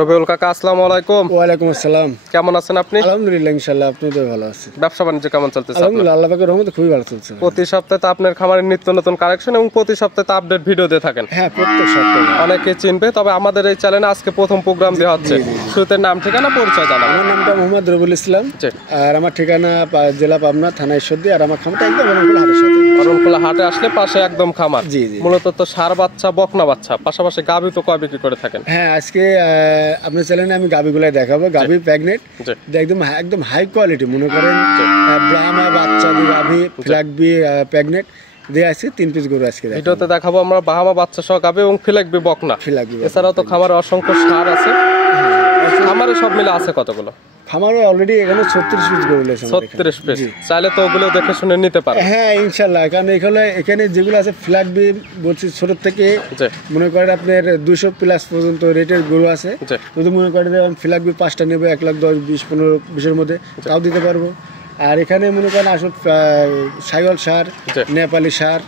রবিউল কাকা, আসসালামু আলাইকুম। ওয়ালাইকুম আসসালাম। কেমন আছেন আপনি? আলহামদুলিল্লাহ, ইনশাআল্লাহ আপনি তো ভালো আছেন। ব্যবসা বাণিজ্য কেমন চলতেছে? আলহামদুলিল্লাহ, আল্লাহ পাকের রহমতে খুবই ভালো চলছে। প্রতি সপ্তাহে তো আপনার খামারের নিত্য নতুন কালেকশন এবং প্রতি সপ্তাহে তো আপডেট ভিডিও দিয়ে থাকেন। হ্যাঁ, প্রত্যেক সপ্তাহে। অনেকে চিনবে, তবে আমাদের এই চ্যানেলে আজকে প্রথম প্রোগ্রাম দেওয়া হচ্ছে। শুরুতে নাম ঠিকানা পরিচয় জানাবেন। আমার নামটা মোহাম্মদ রবিউল ইসলাম, আর আমার ঠিকানা জেলা পাবনা, থানা ঈশ্বরদী, আর আমার খামারটা একদম অরণখোলা হাটের সাথে। অরণখোলা হাটে আসলে পাশে একদম খামার। জি জি। মূলত তো ষাঁড় বাচ্চা, বকনা বাচ্চা, পাশাপাশি গাভী তো কয় বিক্রি করে থাকেন? হ্যাঁ, আজকে আপনার চ্যানেলে আমি গাভীগুলাই দেখাবো। গাভী প্রেগনেন্ট, একদম হাই কোয়ালিটি, মনে করেন ব্রাহ্মা বাচ্চা গাভী, ফ্ল্যাগবি প্রেগনেন্ট দিয়ে আসছে 3 পিস গরু আজকে ভিডিওতে দেখাবো আমরা বাহামা বাচ্চা সহ গাভী এবং ফ্ল্যাগবি বকনা। এছাড়াও তো খামারে অসংখ্য ষাঁড় আছে। খামারে সব মিলে আছে কতগুলো? খামারে অলরেডি এখানে 36 পিস গরু রয়েছে। 36 পিস। চাইলে তো ওগুলো দেখে শুনে নিতে পারে। হ্যাঁ, ইনশাআল্লাহ। কারণ এখানে যেগুলো আছে ফ্ল্যাগবি বলছি, ছোট থেকে মনে করেন আপনার 200 প্লাস পর্যন্ত রেটের গরু আছে। যদি মনে করেন ফ্ল্যাগবি 5টা নেবে 1,10,000, 20, 15, 20-এর মধ্যে, তাও দিতে পারবো। আর এখানে মনে করেন আসলে সাইওয়াল সার, নেপালি সার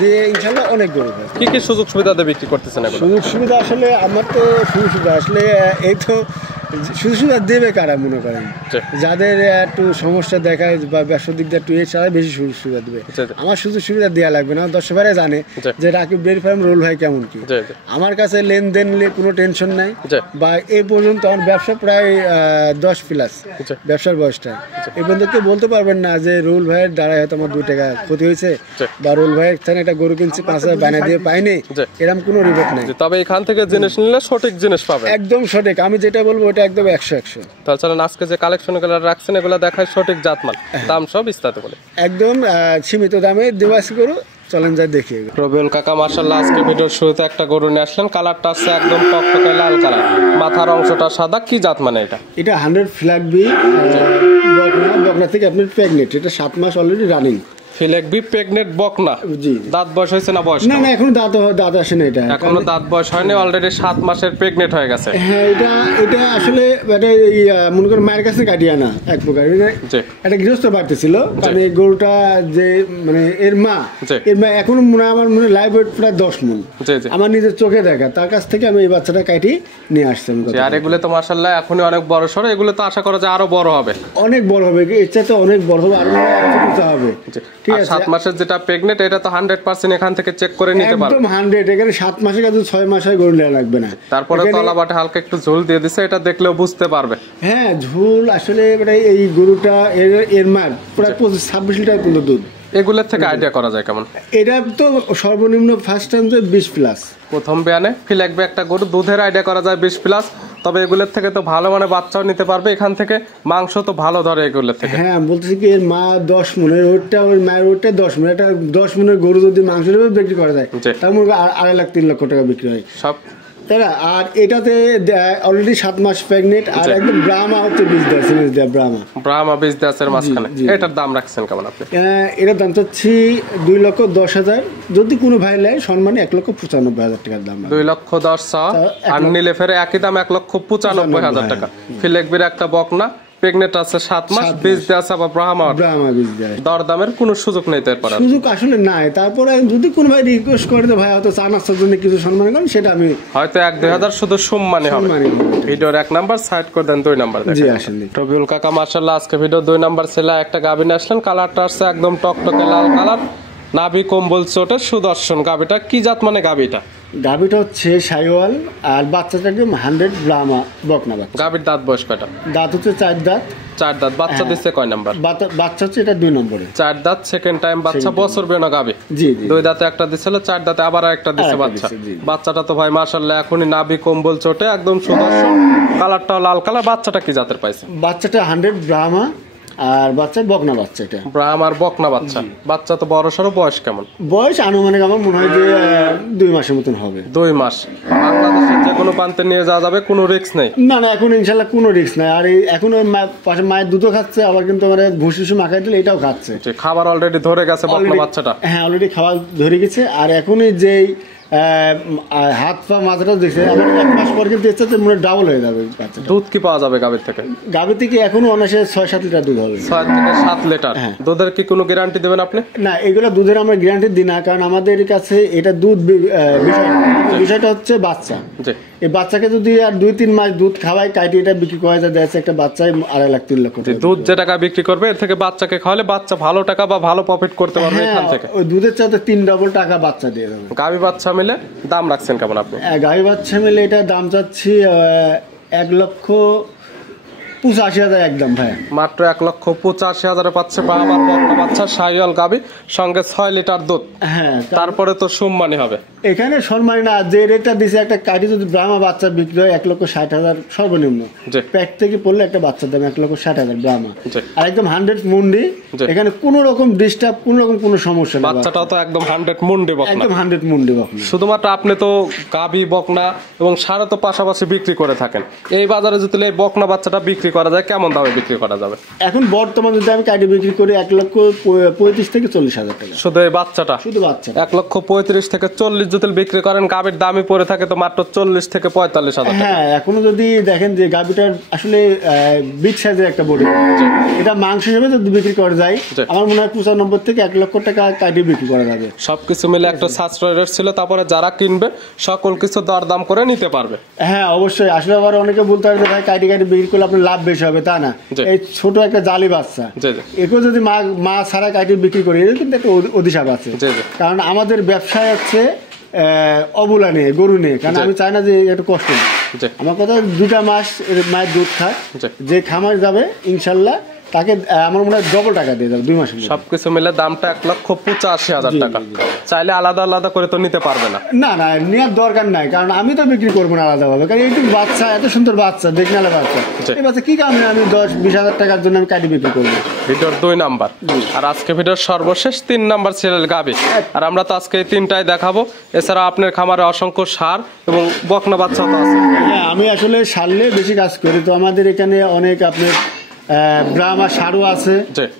দিয়ে ইনশাআল্লাহ অনেক গরু। কি কি সুযোগ সুবিধা দিয়ে বিক্রি করতেছেন? সুযোগ সুবিধা আসলে আমার তো সুযোগ সুবিধা আসলে এই তো সুযোগ সুবিধা দেবে কারা, মনে করেন যাদের একটু সমস্যা দেখায় বা ব্যবসার দিক দিয়ে একটু ছাড়াই বেশি সুযোগ সুবিধা দেবে। আমার সুযোগ সুবিধা দেওয়া লাগবে না। দর্শকরা জানে যে রাকিব ডেয়ারি ফার্ম রোল হয় কেমন কি। আমার কাছে লেনদেন নিয়ে কোনো টেনশন নাই, বা এই পর্যন্ত আমার ব্যবসা প্রায় 10 প্লাস ব্যবসার বয়সটা। এই পর্যন্ত কেউ বলতে পারবেন না যে রুল ভাইয়ের দ্বারা হয়তো আমার 2 টাকা ক্ষতি হয়েছে, বা রুল ভাইয়ের স্থানে একটা গরু কিনছি 5,000 বানিয়ে দিয়ে পাইনি, এরকম কোনো রিপোর্ট নাই। তবে এখান থেকে জিনিস নিলে সঠিক জিনিস পাবে, একদম সঠিক। আমি যেটা বলবো ওটা একদম 100-100। তাহলে চলেন আজকে যে কালেকশন গুলো রাখছেন এগুলো দেখায় সঠিক জাতমান, দাম সব বিস্তারিত বলে। একদম সীমিত দামে দেওয়াছি গরু, চলেন যাই দেখি। রবিউল কাকা মাশাআল্লাহ আজকে ভিডিওর শুরুতে একটা গরু নিয়ে আসলেন। কালারটা আছে একদম টকটকে লাল কালার, মাথার অংশটা সাদা। কি জাত মানে এটা? 100 ফ্ল্যাগবি বকনা থেকে আপনার প্রেগনেন্ট। এটা 7 মাস অলরেডি রানিং। ফ্ল্যাগবি প্রেগনেন্ট বকনা। জি। দাঁত বয়স হয়েছে না বয়স? না, এখনো দাঁত আসে না। এটা এখনো দাঁত বয়স হয়নি, অলরেডি 7 মাসের প্রেগনেন্ট হয়ে গেছে। হ্যাঁ, এটা আসলে মনে করেন মায়ের কাছে কাটিয়ে আনা এক প্রকার। একটা গৃহস্থ বাড়তে ছিল, কারণ এই গরুটা যে মানে এর মা এখনো আমার মনে লাইভ ওয়েট প্রায় 10 মণ। আমার নিজের চোখে দেখা, তার কাছ থেকে আমি এই বাচ্চাটা কাটি নিয়ে আসছি। আর এগুলো তো মাশাআল্লাহ এখনই অনেক বড় সরো। এগুলো তো আশা করা যায় আরো বড় হবে, অনেক বড় হবে। এর চাইতে অনেক বড় হবে, আরো হবে। ঠিক আছে। 7 মাসের যেটা প্রেগনেন্ট, এটা তো 100% এখান থেকে চেক করে নিতে পারবে। একদম 100। এখানে 7 মাসের কাছে 6 মাস হয় গরু নেওয়া লাগবে না। তারপরে তলাবাটে হালকা একটু ঝোল দিয়ে দিছে, এটা দেখলেও বুঝতে পারবে। হ্যাঁ, ঝোল আসলে এই গরুটা এর মার প্রায় 25-26 লিটার কিন্তু দুধ। এগুলোর থেকে আইডিয়া করা যায় কেমন? এটা তো সর্বনিম্ন ফার্স্ট টাইম 20 প্লাস। প্রথম বিয়ানে ফ্ল্যাগবি একটা গরু দুধের আইডিয়া করা যায় 20 প্লাস। তবে এগুলোর থেকে তো ভালো মানে বাচ্চাও নিতে পারবে এখান থেকে, মাংস তো ভালো ধরে এগুলোর থেকে। হ্যাঁ, বলতেছি কি এর মা 10 মণের, ওইটা ওর মায়ের ওইটা 10 মণ। এটা 10 মণের গরু যদি মাংস বিক্রি করা যায়, তার মধ্যে 2.5 লাখ 3 লক্ষ টাকা বিক্রি হয় সব, তাই না? আর এটাতে অলরেডি 7 মাস প্রেগনেন্ট, আর একদম ব্রাহ্মা হচ্ছে বীজ দেওয়ার মাঝখানে। এটার দাম রাখছেন কেমন আপনি? এটার দাম চাচ্ছি 2,10,000। যদি কোনো ভাই নেয় সম্মানে 1,95,000 টাকার দাম। 2,10,000 আর নিলে ফেরে একই দাম 1,95,000 টাকা। ফ্ল্যাগবির একটা বকনা প্রেগনেন্ট আছে 7 মাস, বীজ দেওয়া আছে আবার ব্রাহ্মা বীজ দেয়। দরদামের কোনো সুযোগ নেই, তারপর সুযোগ আসলে নাই। তারপরে যদি কোনো ভাই রিকোয়েস্ট করে তো ভাই হয়তো 4 মাসের জন্য কিছু সম্মান করেন, সেটা আমি হয়তো 1-2,000 শুধু সম্মানে হবে। ভিডিওর 1 নাম্বার সাইড করে দেন, 2 নাম্বার দেখেন। জি আসেন। রবিউল কাকা মাশাআল্লাহ আজকে ভিডিও 2 নাম্বার ছেলে একটা গাবিন আসলেন। কালারটা আছে একদম টকটকে লাল কালার, নাভি কম্বল চোটের সুদর্শন। গাবিটা কি জাত মানে? গাবিটা হচ্ছে সাইওয়াল, আর বাচ্চাটা একদম 100 ব্রাহ্মা বকনা বাচ্চা। গাবির দাঁত বয়স কয়টা? দাঁত হচ্ছে 4 দাঁত। 4 দাঁত। বাচ্চা দিচ্ছে কয় নাম্বার? বাচ্চা হচ্ছে এটা 2 নম্বরে। 4 দাঁত, সেকেন্ড টাইম বাচ্চা। বছর বেনা গাবি। জি। 2 দাঁতে একটা দিছিল, 4 দাঁতে আবার একটা দিছে বাচ্চা। বাচ্চাটা তো ভাই মাশাআল্লাহ এখনই নাভি কম্বল চোটে একদম সুদর্শন, কালারটা লাল কালার। বাচ্চাটা কি জাতের পাইছে? বাচ্চাটা 100 ব্রাহ্মা, আর বাচ্চা বকনা বাচ্চা। এটা ব্রাহ্মা আর বকনা বাচ্চা। বাচ্চা তো বড় সরো। বয়স কেমন? বয়স আনুমানিক আমার মনে হয় যে 2 মাসের মতন হবে। 2 মাস। বাংলাদেশের যে কোনো প্রান্তে নিয়ে যাওয়া যাবে, কোনো রিস্ক নেই? না, এখন ইনশাআল্লাহ কোনো রিস্ক নাই। আর এখন পাশে মায়ের দুধও খাচ্ছে, আবার কিন্তু ভুসি মাখাই দিলে এটাও খাচ্ছে। খাবার অলরেডি ধরে গেছে বকনা বাচ্চাটা? হ্যাঁ, অলরেডি খাবার ধরে গেছে। আর এখনই যেই হাত পা মাথাটা দেখছে আমার 1 মাস পর কিন্তু এর সাথে মনে ডাবল হয়ে যাবে বাচ্চাটা। দুধ কি পাওয়া যাবে গাভীর থেকে? গাভী থেকে এখনো অনায়াসে 6-7 লিটার দুধ হবে। 6 থেকে 7 লিটার। দুধের কি কোনো গ্যারান্টি দেবেন আপনি? না, এগুলো দুধের আমরা গ্যারান্টি দিই না, কারণ আমাদের কাছে এটা দুধ বিষয়টা হচ্ছে বাচ্চা। এই বাচ্চাকে যদি আর 2-3 মাস দুধ খাওয়ায় কাটি এটা বিক্রি করা যায়, দেখছে একটা বাচ্চায় 2.5-3 লক্ষ দুধ যে টাকা বিক্রি করবে এর থেকে বাচ্চাকে খাওয়ালে বাচ্চা ভালো টাকা বা ভালো প্রফিট করতে পারবে এখান থেকে। ওই দুধের চাইতে 3 ডবল টাকা বাচ্চা দিয়ে দেবে। গাভী বাচ্চা মিলে দাম রাখছেন কেমন আপনি? গাভী বাচ্চা মিলে এটা দাম চাচ্ছি 1,85,000 একদম ভাই। মাত্র 1,85,000 পাচ্ছে আমার বকনা বাচ্চা শাহিওয়াল গাভী, সঙ্গে 6 লিটার দুধ। হ্যাঁ, তারপরে তো সম্মানী হবে এখানে। সম্মানী না, যে রেটটা দিছে একটা কাটি যদি ব্রাহ্মা বাচ্চা বিক্রি হয় 1,60,000 সর্বনিম্ন। পেট থেকে পড়লে একটা বাচ্চার দাম 1,60,000 ব্রাহ্মা, আর একদম 100 মুন্ডি। এখানে কোন রকম ডিস্টার্ব, কোন রকম কোনো সমস্যা নেই। বাচ্চাটাও তো একদম 100 মুন্ডি বকনা, একদম 100 মুন্ডি বকনা। শুধুমাত্র আপনি তো গাভী বকনা এবং ষাঁড় তো পাশাপাশি বিক্রি করে থাকেন। এই বাজারে যদি এই বকনা বাচ্চাটা বিক্রি করা যায় কেমন দামে বিক্রি করা যাবে? এখন বর্তমানে যদি আমি কাটি বিক্রি করি 1,35,000 থেকে 40,000 টাকা। শুধু এই বাচ্চাটা? শুধু বাচ্চা 1,35,000 থেকে 40 যদি বিক্রি করেন, গাভীর দামই পড়ে থাকে তো মাত্র 40 থেকে 45,000। হ্যাঁ, এখনো যদি দেখেন যে গাভীটার আসলে বিগ সাইজের একটা বডি, এটা মাংস হিসেবে যদি বিক্রি করা যায় আমার মনে হয় 95 থেকে 1 লক্ষ টাকা কাটি বিক্রি করা যাবে। সবকিছু মিলে একটা সাশ্রয় রেট ছিল। তারপরে যারা কিনবে সকল কিছু দরদাম করে নিতে পারবে। হ্যাঁ অবশ্যই। আসলে আবার অনেকে বলতে পারবে ভাই কাটি বিক্রি করলে আপনার লাভ বেশি হবে, তা না। এই ছোট একটা জালি বাচ্চা একেও যদি মা ছাড়া কাটি বিক্রি করি এর কিন্তু একটা অধিশাপ আছে। কারণ আমাদের ব্যবসায় হচ্ছে অবলা নিয়ে, গরু নিয়ে, কারণ আমি চাই না যে একটু কষ্ট নেই। আমার কথা 2টা মাস মায়ের দুধ খাক, যে খামার যাবে ইনশাল্লাহ তাকে আমার মনে হয় ডবল টাকা দিয়ে যাবে 2 মাসের। সবকিছু মিলে দামটা 1,85,000 টাকা। চাইলে আলাদা আলাদা করে তো নিতে পারবে না? না না, নেওয়ার দরকার নাই, কারণ আমি তো বিক্রি করবো না আলাদা ভাবে। কারণ এইটুকু বাচ্চা, এত সুন্দর বাচ্চা, দেখনালে বাচ্চা, এই বাচ্চা কি কারণে আমি 10-20,000 টাকার জন্য আমি কাটি বিক্রি করবো? ভিডিওর 2 নাম্বার আর আজকে ভিডিওর সর্বশেষ 3 নাম্বার ছেলের গাভী, আর আমরা তো আজকে এই 3টাই দেখাবো। এছাড়া আপনার খামারে অসংখ্য ষাঁড় এবং বকনা বাচ্চা তো আছে। হ্যাঁ, আমি আসলে ষাঁড়লে বেশি কাজ করি, তো আমাদের এখানে অনেক আপনার ব্রাহ্মা ষাঁড়ও আছে,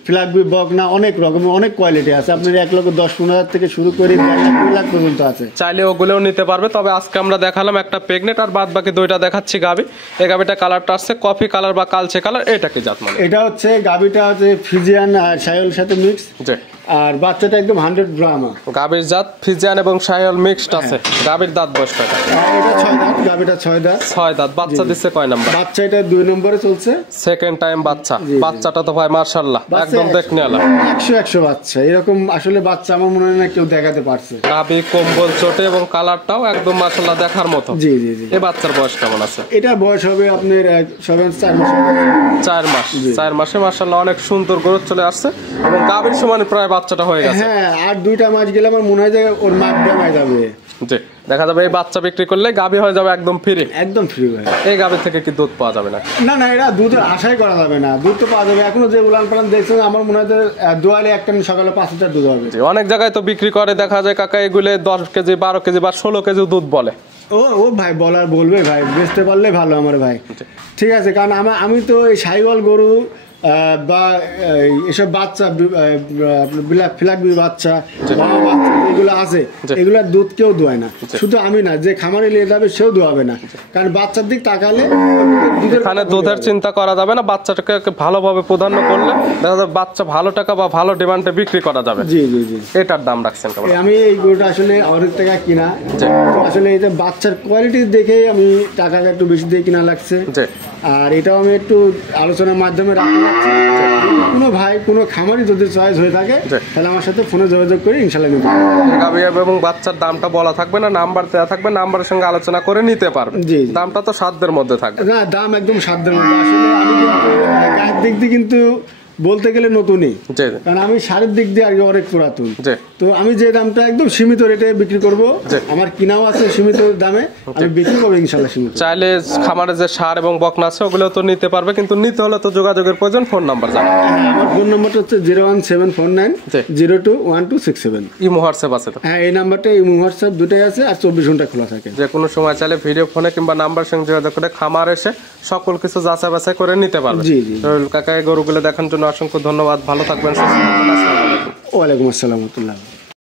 ফ্ল্যাগবি বকনা, অনেক রকম অনেক কোয়ালিটি আছে। আপনার 1,10-15,000 থেকে শুরু করে 2 লাখ পর্যন্ত আছে। চাইলে ওগুলোও নিতে পারবে। তবে আজকে আমরা দেখালাম একটা প্রেগনেন্ট, আর বাদ বাকি 2টা দেখাচ্ছি গাভী। এই গাভীটা কালারটা আসছে কফি কালার বা কালচে কালার। এটা কি জাত মানে? এটা হচ্ছে গাভীটা হচ্ছে ফ্রিজিয়ান আর শাহিওয়ালের সাথে মিক্স, আর বাচ্চাটা একদম 100 ব্রাহ্মা। গাভীর জাত ফ্রিজিয়ান এবং শাহিওয়াল মিক্সড আছে। গাভীর দাঁত বয়স কয়টা? এটা 6 দাঁত। গাভীটা 6 দাঁত। 6 দাঁত। বাচ্চা দিচ্ছে কয় নাম্বার? বাচ্চা এটা 2 নম্বরে চলছে, সেকেন্ড টাইম বাচ্চা। বাচ্চাটা তো ভাই মাশাআল্লাহ একদম দেখনে আলা 100 বাচ্চা। এরকম আসলে বাচ্চা আমার মনে হয় না কেউ দেখাতে পারছে। গাভী কম্বল চটে এবং কালারটাও একদম মাশাআল্লাহ দেখার মতো। জি জি জি। এই বাচ্চার বয়স কেমন আছে? এটা বয়স হবে আপনার 4 মাস। 4 মাস। 4 মাসে মাশাআল্লাহ অনেক সুন্দর গ্রোথ চলে আসছে এবং গাভীর সমান প্রায় বাচ্চাটা হয়ে গেছে। হ্যাঁ, আর 2টা মাস গেলে আমার মনে হয় যে ওর মাপ দেওয়া যাবে। জি, দেখা যাবে এই বাচ্চা বিক্রি করলে গাভী হয়ে যাবে একদম ফ্রি। একদম ফ্রি ভাই। এই গাভী থেকে কি দুধ পাওয়া যাবে না? না না, এটা দুধের আশাই করা যাবে না। দুধ তো পাওয়া যাবে। এখনো যে উলান পালান দেখছেন আমার মনে হয় দোয়ালে একটা সকালে 5 লিটার দুধ হবে। অনেক জায়গায় তো বিক্রি করে দেখা যায় কাকা এগুলো 10 কেজি 12 কেজি বা 16 কেজি দুধ বলে। ও ভাই বলবে ভাই, বেচতে পারলে ভালো আমার ভাই। ঠিক আছে, কারণ আমি তো এই শাহিওয়াল গরু বা এসব বাচ্চা ফ্ল্যাগবি বাচ্চা এগুলো আছে, এগুলার দুধ কেউ দোয় না। শুধু আমি না, যে খামারে নিয়ে যাবে সেও দোয়াবে না, কারণ বাচ্চার দিক তাকালে এখানে দুধের চিন্তা করা যাবে না। বাচ্চাটাকে ভালোভাবে প্রাধান্য করলে দেখা যাবে বাচ্চা ভালো টাকা বা ভালো ডিমান্ডে বিক্রি করা যাবে। জি জি জি। এটার দাম রাখছেন কেমন? আমি এই গরুটা আসলে অনেক টাকা কিনা, আসলে এই যে বাচ্চার কোয়ালিটি দেখে আমি টাকাটা একটু বেশি দিয়ে কিনা লাগছে। আর এটাও আমি একটু আলোচনার মাধ্যমে রাখতে পারছি। কোনো ভাই কোনো খামারি যদি চয়েস হয়ে থাকে তাহলে আমার সাথে ফোনে যোগাযোগ করে ইনশাআল্লাহ নিতে পারবে। এবং বাচ্চার দামটা বলা থাকবে না, নাম্বার দেওয়া থাকবে, নাম্বারের সঙ্গে আলোচনা করে নিতে পারবে। দামটা তো সাধ্যের মধ্যে থাকবে। না, দাম একদম সাধ্যের মধ্যে। আসলে আমি কিন্তু গায়ের দিক দিয়ে কিন্তু বলতে গেলে নতুনই, কারণ আমি সারের দিক দিয়ে আগে অনেক পুরাতন। তো আমি যে দামটা একদম সীমিত রেটে বিক্রি করব, আমার কিনাও আছে সীমিত দামে, আমি বিক্রি করবো ইনশাআল্লাহ সীমিত। চাইলে খামারে যে সার এবং বকনা আছে ওগুলো তো নিতে পারবে, কিন্তু নিতে হলে তো যোগাযোগের প্রয়োজন। ফোন নাম্বার জানাবেন? আমার ফোন নাম্বারটা হচ্ছে 01749021267। ইমো হোয়াটসঅ্যাপ আছে তো? হ্যাঁ, এই নাম্বারটা ইমো হোয়াটসঅ্যাপ দুটাই আছে, আর 24 ঘন্টা খোলা থাকে। যে কোনো সময় চাইলে ভিডিও ফোনে কিংবা নাম্বার সঙ্গে যোগাযোগ করে খামার এসে সকল কিছু যাচাই বাছাই করে নিতে পারবে। জি জি। কাকা গরুগুলো দেখার জন্য অসংখ্য ধন্যবাদ। ভালো থাকবেন, সুস্থ থাকবেন। আসসালামু আলাইকুম। ওয়ালাইকুম আসসালাম।